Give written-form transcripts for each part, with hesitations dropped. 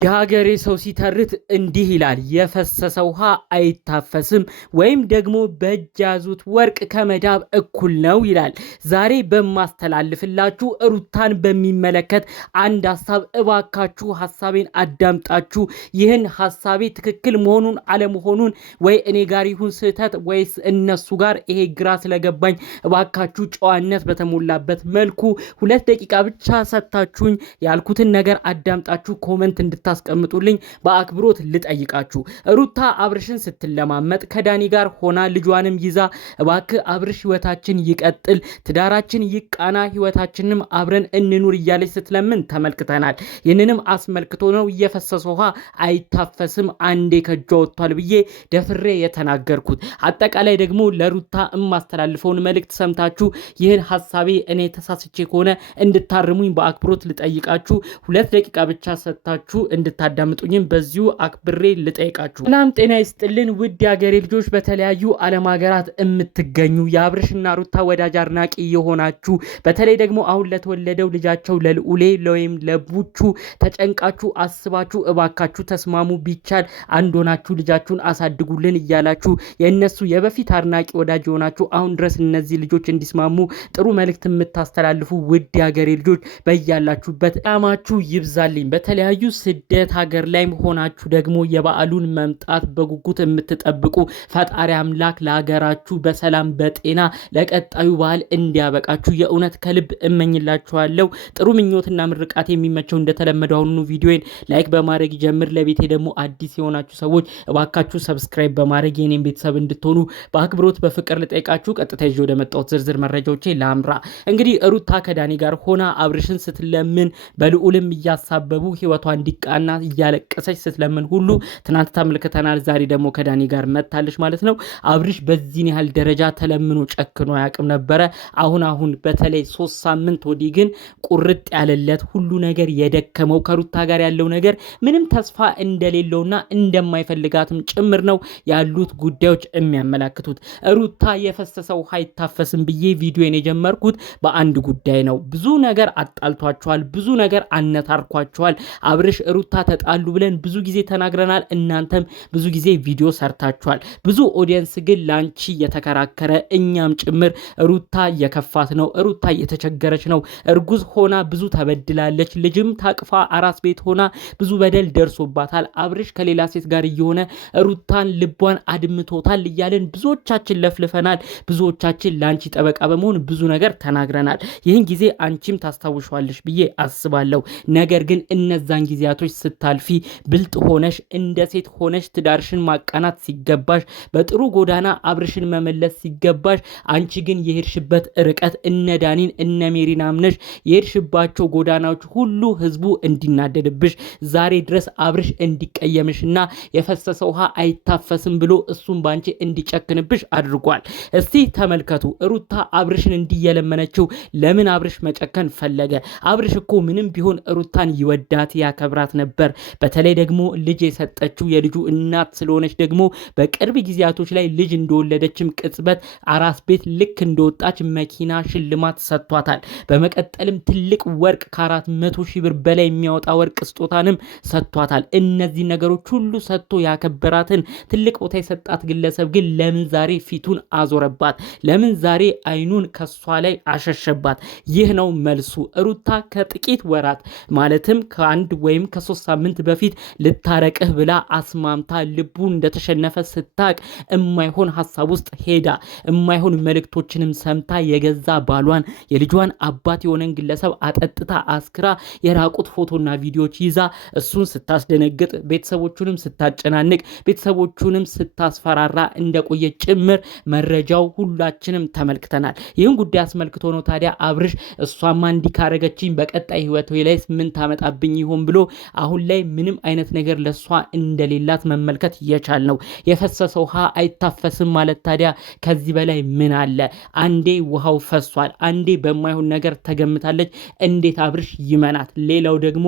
የሀገሬ ሰው ሲተርት እንዲህ ይላል፣ የፈሰሰ ውሃ አይታፈስም ወይም ደግሞ በእጅ ያዙት ወርቅ ከመዳብ እኩል ነው ይላል። ዛሬ በማስተላልፍላችሁ ሩታን በሚመለከት አንድ ሀሳብ፣ እባካችሁ ሀሳቤን አዳምጣችሁ ይህን ሀሳቤ ትክክል መሆኑን አለመሆኑን ወይ እኔ ጋር ይሁን ስህተት ወይስ እነሱ ጋር፣ ይሄ ግራ ስለገባኝ እባካችሁ ጨዋነት በተሞላበት መልኩ 2 ደቂቃ ብቻ ሰጥታችሁኝ ያልኩትን ነገር አዳምጣችሁ ኮመንት ታስቀምጡልኝ በአክብሮት ልጠይቃችሁ። ሩታ አብርሽን ስትለማመጥ ከዳኒ ጋር ሆና ልጇንም ይዛ እባክህ አብርሽ ህይወታችን ይቀጥል፣ ትዳራችን ይቃና፣ ህይወታችንንም አብረን እንኑር እያለች ስትለምን ተመልክተናል። ይህንንም አስመልክቶ ነው የፈሰሰ ውሃ አይታፈስም አንዴ ከጇ ወጥቷል ብዬ ደፍሬ የተናገርኩት። አጠቃላይ ደግሞ ለሩታ የማስተላልፈውን መልእክት ሰምታችሁ ይህን ሐሳቤ እኔ ተሳስቼ ከሆነ እንድታርሙኝ በአክብሮት ልጠይቃችሁ። 2 ደቂቃ ብቻ ሰጥታችሁ እንድታዳምጡኝም በዚሁ አክብሬ ልጠይቃችሁ። ሰላም ጤና ይስጥልን ውድ የሀገሬ ልጆች፣ በተለያዩ ዓለም ሀገራት የምትገኙ የአብርሽና ሩታ ወዳጅ አድናቂ የሆናችሁ፣ በተለይ ደግሞ አሁን ለተወለደው ልጃቸው ለልዑሌ ወይም ለቡቹ ተጨንቃችሁ አስባችሁ እባካችሁ ተስማሙ፣ ቢቻል አንድ ሆናችሁ ልጃችሁን አሳድጉልን እያላችሁ የእነሱ የበፊት አድናቂ ወዳጅ የሆናችሁ አሁን ድረስ እነዚህ ልጆች እንዲስማሙ ጥሩ መልእክት የምታስተላልፉ ውድ የሀገሬ ልጆች በያላችሁበት ጣማችሁ ይብዛልኝ። በተለያዩ ስደት ሀገር ላይ ሆናችሁ ደግሞ የበዓሉን መምጣት በጉጉት የምትጠብቁ ፈጣሪ አምላክ ለሀገራችሁ በሰላም በጤና ለቀጣዩ በዓል እንዲያበቃችሁ የእውነት ከልብ እመኝላችኋለሁ። ጥሩ ምኞትና ምርቃት የሚመቸው እንደተለመደው አሁኑ ቪዲዮን ላይክ በማድረግ ጀምር። ለቤቴ ደግሞ አዲስ የሆናችሁ ሰዎች እባካችሁ ሰብስክራይብ በማድረግ የኔን ቤተሰብ እንድትሆኑ በአክብሮት በፍቅር ልጠይቃችሁ። ቀጥታ ይዤ ወደ መጣሁት ዝርዝር መረጃዎቼ ላምራ። እንግዲህ ሩታ ከዳኒ ጋር ሆና አብርሽን ስትለምን በልዑልም እያሳበቡ ህይወቷ እንዲቃና እያለቀሰች ስትለምን ሁሉ ትናንት ተመልክተናል። ዛሬ ደግሞ ከዳኒ ጋር መታለች ማለት ነው። አብርሽ በዚህን ያህል ደረጃ ተለምኖ ጨክኖ አያውቅም ነበረ። አሁን በተለይ 3 ሳምንት ወዲህ ግን ቁርጥ ያለለት ሁሉ ነገር የደከመው ከሩታ ጋር ያለው ነገር ምንም ተስፋ እንደሌለውና እንደማይፈልጋትም ጭምር ነው ያሉት ጉዳዮች የሚያመላክቱት። ሩታ የፈሰሰ ውሃ አይታፈስም ብዬ ቪዲዮን የጀመርኩት በአንድ ጉዳይ ነው። ብዙ ነገር አጣልቷቸዋል፣ ብዙ ነገር አነታርኳቸዋል። አብርሽ ሩታ ተጣሉ ብለን ብዙ ጊዜ ተናግረናል። እናንተም ብዙ ጊዜ ቪዲዮ ሰርታችኋል። ብዙ ኦዲየንስ ግን ላንቺ የተከራከረ እኛም ጭምር ሩታ እየከፋት ነው፣ ሩታ እየተቸገረች ነው፣ እርጉዝ ሆና ብዙ ተበድላለች፣ ልጅም ታቅፋ አራስ ቤት ሆና ብዙ በደል ደርሶባታል፣ አብርሽ ከሌላ ሴት ጋር እየሆነ ሩታን ልቧን አድምቶታል እያለን ብዙዎቻችን ለፍልፈናል። ብዙዎቻችን ላንቺ ጠበቃ በመሆን ብዙ ነገር ተናግረናል። ይህን ጊዜ አንቺም ታስታውሻለሽ ብዬ አስባለሁ። ነገር ግን እነዛን ጊዜያቶች ስታልፊ ብልጥ ሆነሽ እንደ ሴት ሆነሽ ትዳርሽን ማቃናት ሲገባሽ፣ በጥሩ ጎዳና አብርሽን መመለስ ሲገባሽ፣ አንቺ ግን የሄድሽበት ርቀት እነ ዳኒን እነ ሜሪን አምነሽ የሄድሽባቸው ጎዳናዎች ሁሉ ህዝቡ እንዲናደድብሽ፣ ዛሬ ድረስ አብርሽ እንዲቀየምሽና የፈሰሰ ውሃ አይታፈስም ብሎ እሱም ባንቺ እንዲጨክንብሽ አድርጓል። እስቲ ተመልከቱ። ሩታ አብርሽን እንዲየለመነችው ለምን አብርሽ መጨከን ፈለገ? አብርሽ እኮ ምንም ቢሆን ሩታን ይወዳት ያከብራት ነበር። በተለይ ደግሞ ልጅ የሰጠችው የልጁ እናት ስለሆነች ደግሞ በቅርብ ጊዜያቶች ላይ ልጅ እንደወለደችም ቅጽበት አራስ ቤት ልክ እንደወጣች መኪና ሽልማት ሰጥቷታል። በመቀጠልም ትልቅ ወርቅ ከ400,000 ብር በላይ የሚያወጣ ወርቅ ስጦታንም ሰጥቷታል። እነዚህ ነገሮች ሁሉ ሰጥቶ ያከበራትን ትልቅ ቦታ የሰጣት ግለሰብ ግን ለምን ዛሬ ፊቱን አዞረባት? ለምን ዛሬ አይኑን ከሷ ላይ አሸሸባት? ይህ ነው መልሱ። ሩታ ከጥቂት ወራት ማለትም ከ1 ወይም ከ3 ሳምንት በፊት ልታረቅህ ብላ አስማምታ ልቡ እንደተሸነፈ ስታቅ እማይሆን ሐሳብ ውስጥ ሄዳ እማይሆን መልእክቶችንም ሰምታ የገዛ ባሏን የልጇን አባት የሆነን ግለሰብ አጠጥታ አስክራ የራቁት ፎቶና ቪዲዮዎች ይዛ እሱን ስታስደነግጥ፣ ቤተሰቦቹንም ስታጨናንቅ፣ ቤተሰቦቹንም ስታስፈራራ እንደቆየ ጭምር መረጃው ሁላችንም ተመልክተናል። ይህን ጉዳይ አስመልክቶ ነው ታዲያ አብርሽ እሷማ እንዲካረገችኝ በቀጣይ ህይወት ላይስ ምን ታመጣብኝ ይሆን ብሎ አሁን ላይ ምንም አይነት ነገር ለሷ እንደሌላት መመልከት እየቻል ነው። የፈሰሰ ውሃ አይታፈስም ማለት ታዲያ ከዚህ በላይ ምን አለ? አንዴ ውሃው ፈሷል፣ አንዴ በማይሆን ነገር ተገምታለች። እንዴት አብርሽ ይመናት? ሌላው ደግሞ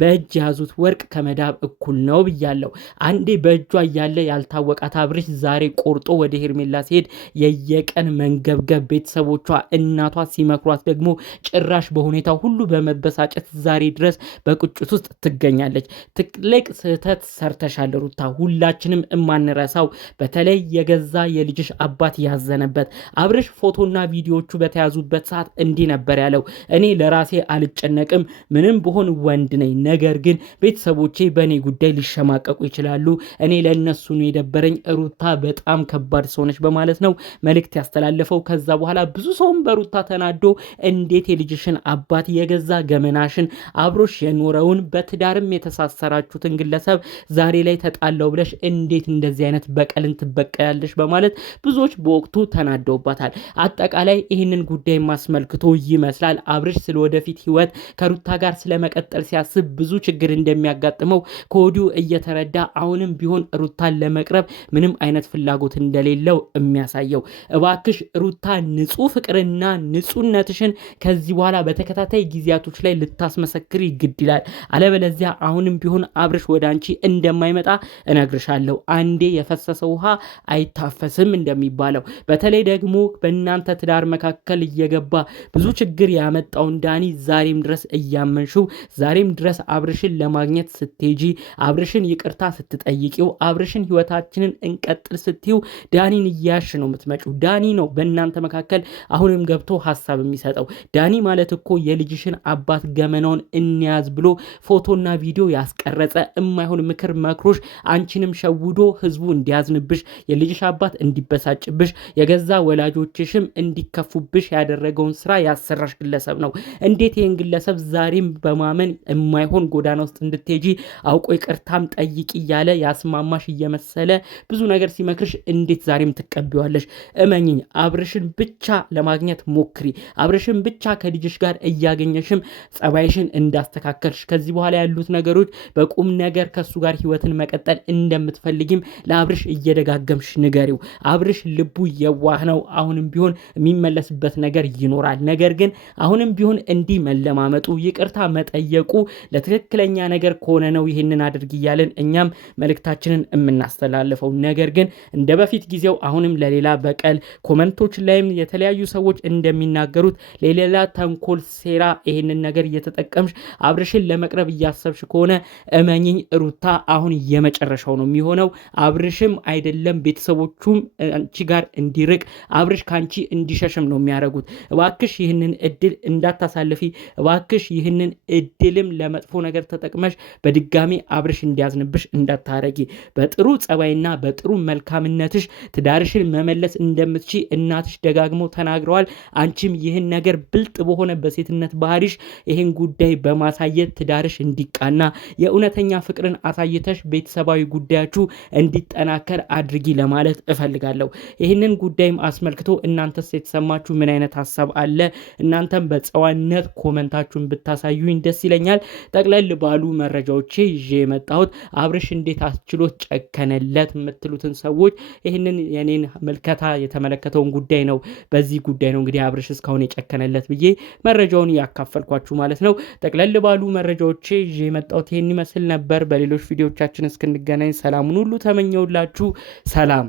በእጅ ያዙት ወርቅ ከመዳብ እኩል ነው ብያለሁ። አንዴ በእጇ እያለ ያልታወቃት አብርሽ ዛሬ ቆርጦ ወደ ሄርሜላ ሲሄድ የየቀን መንገብገብ፣ ቤተሰቦቿ እናቷ ሲመክሯት ደግሞ ጭራሽ በሁኔታው ሁሉ በመበሳጨት ዛሬ ድረስ በቁጭት ውስጥ ትገኛለች። ትገኛለች። ትልቅ ስህተት ሰርተሻል ሩታ፣ ሁላችንም እማንረሳው በተለይ የገዛ የልጅሽ አባት ያዘነበት አብርሽ ፎቶና ቪዲዮቹ በተያዙበት ሰዓት እንዲህ ነበር ያለው። እኔ ለራሴ አልጨነቅም፣ ምንም ብሆን ወንድ ነኝ። ነገር ግን ቤተሰቦቼ በእኔ ጉዳይ ሊሸማቀቁ ይችላሉ። እኔ ለእነሱ ነው የደበረኝ። ሩታ በጣም ከባድ ሰው ነች በማለት ነው መልእክት ያስተላለፈው። ከዛ በኋላ ብዙ ሰውም በሩታ ተናዶ እንዴት የልጅሽን አባት የገዛ ገመናሽን አብሮሽ የኖረውን በትዳርም የተሳሰራችሁትን ግለሰብ ዛሬ ላይ ተጣለው ብለሽ እንዴት እንደዚህ አይነት በቀልን ትበቀያለሽ በማለት ብዙዎች በወቅቱ ተናደውባታል። አጠቃላይ ይህንን ጉዳይ ማስመልክቶ ይመስላል አብርሽ ስለ ወደፊት ህይወት ከሩታ ጋር ስለመቀጠል ሲያስብ ብዙ ችግር እንደሚያጋጥመው ከወዲሁ እየተረዳ አሁንም ቢሆን ሩታን ለመቅረብ ምንም አይነት ፍላጎት እንደሌለው የሚያሳየው። እባክሽ ሩታ ንጹህ ፍቅርና ንጹህነትሽን ከዚህ በኋላ በተከታታይ ጊዜያቶች ላይ ልታስመሰክር ይግድ ይላል። አለበለዚያ አሁንም ቢሆን አብርሽ ወደ አንቺ እንደማይመጣ እነግርሻለሁ። አንዴ የፈሰሰ ውሃ አይታፈስም እንደሚባለው። በተለይ ደግሞ በእናንተ ትዳር መካከል እየገባ ብዙ ችግር ያመጣውን ዳኒ ዛሬም ድረስ እያመንሽው፣ ዛሬም ድረስ አብርሽን ለማግኘት ስትሄጂ፣ አብርሽን ይቅርታ ስትጠይቂው፣ አብርሽን ህይወታችንን እንቀጥል ስትዩ ዳኒን እያሽ ነው የምትመጪው። ዳኒ ነው በእናንተ መካከል አሁንም ገብቶ ሀሳብ የሚሰጠው። ዳኒ ማለት እኮ የልጅሽን አባት ገመናውን እንያዝ ብሎ ፎቶና ቪዲዮ ያስቀረጸ የማይሆን ምክር መክሮሽ አንቺንም ሸውዶ ህዝቡ እንዲያዝንብሽ፣ የልጅሽ አባት እንዲበሳጭብሽ፣ የገዛ ወላጆችሽም እንዲከፉብሽ ያደረገውን ስራ ያሰራሽ ግለሰብ ነው። እንዴት ይህን ግለሰብ ዛሬም በማመን የማይሆን ጎዳና ውስጥ እንድትሄጂ አውቆ ይቅርታም ጠይቂ እያለ ያስማማሽ እየመሰለ ብዙ ነገር ሲመክርሽ እንዴት ዛሬም ትቀቢዋለሽ? እመኝኝ፣ አብርሽን ብቻ ለማግኘት ሞክሪ። አብርሽን ብቻ ከልጅሽ ጋር እያገኘሽም ጸባይሽን እንዳስተካከልሽ፣ ከዚህ በኋላ ያሉት ነገሮች በቁም ነገር ከሱ ጋር ህይወትን መቀጠል እንደምትፈልጊም ለአብርሽ እየደጋገምሽ ንገሪው። አብርሽ ልቡ የዋህ ነው። አሁንም ቢሆን የሚመለስበት ነገር ይኖራል። ነገር ግን አሁንም ቢሆን እንዲህ መለማመጡ፣ ይቅርታ መጠየቁ ለትክክለኛ ነገር ከሆነ ነው ይህንን አድርግ እያለን እኛም መልእክታችንን የምናስተላልፈው። ነገር ግን እንደ በፊት ጊዜው አሁንም ለሌላ በቀል ኮመንቶች ላይም የተለያዩ ሰዎች እንደሚናገሩት ለሌላ ተንኮል ሴራ ይህንን ነገር እየተጠቀምሽ አብርሽን ለመቅረብ እያሰብሽ ከሆነ እመኝኝ ሩታ አሁን የመጨረሻው ነው የሚሆነው። አብርሽም አይደለም ቤተሰቦቹም አንቺ ጋር እንዲርቅ፣ አብርሽ ካንቺ እንዲሸሽም ነው የሚያደርጉት። እባክሽ ይህንን እድል እንዳታሳልፊ። እባክሽ ይህንን እድልም ለመጥፎ ነገር ተጠቅመሽ በድጋሚ አብርሽ እንዲያዝንብሽ እንዳታረጊ። በጥሩ ጸባይና በጥሩ መልካምነትሽ ትዳርሽን መመለስ እንደምትቺ እናትሽ ደጋግመው ተናግረዋል። አንቺም ይህን ነገር ብልጥ በሆነ በሴትነት ባህሪሽ ይህን ጉዳይ በማሳየት ትዳርሽ እንዲቃና የእውነተኛ ፍቅርን አሳይተሽ ቤተሰባዊ ጉዳያችሁ እንዲጠናከር አድርጊ ለማለት እፈልጋለሁ። ይህንን ጉዳይም አስመልክቶ እናንተስ የተሰማችሁ ምን አይነት ሀሳብ አለ? እናንተም በጨዋነት ኮመንታችሁን ብታሳዩኝ ደስ ይለኛል። ጠቅለል ባሉ መረጃዎቼ ይዤ የመጣሁት አብርሽ እንዴት አስችሎት ጨከነለት የምትሉትን ሰዎች ይህንን የኔን መልከታ የተመለከተውን ጉዳይ ነው። በዚህ ጉዳይ ነው እንግዲህ አብርሽ እስካሁን የጨከነለት ብዬ መረጃውን ያካፈልኳችሁ ማለት ነው። ጠቅለል ባሉ መረጃዎቼ ይዤ የመጣሁት ይህን ይመስል ነበር። በሌሎች ቪዲዮቻችን እስክንገናኝ ሰላሙን ሁሉ ተመኘውላችሁ። ሰላም።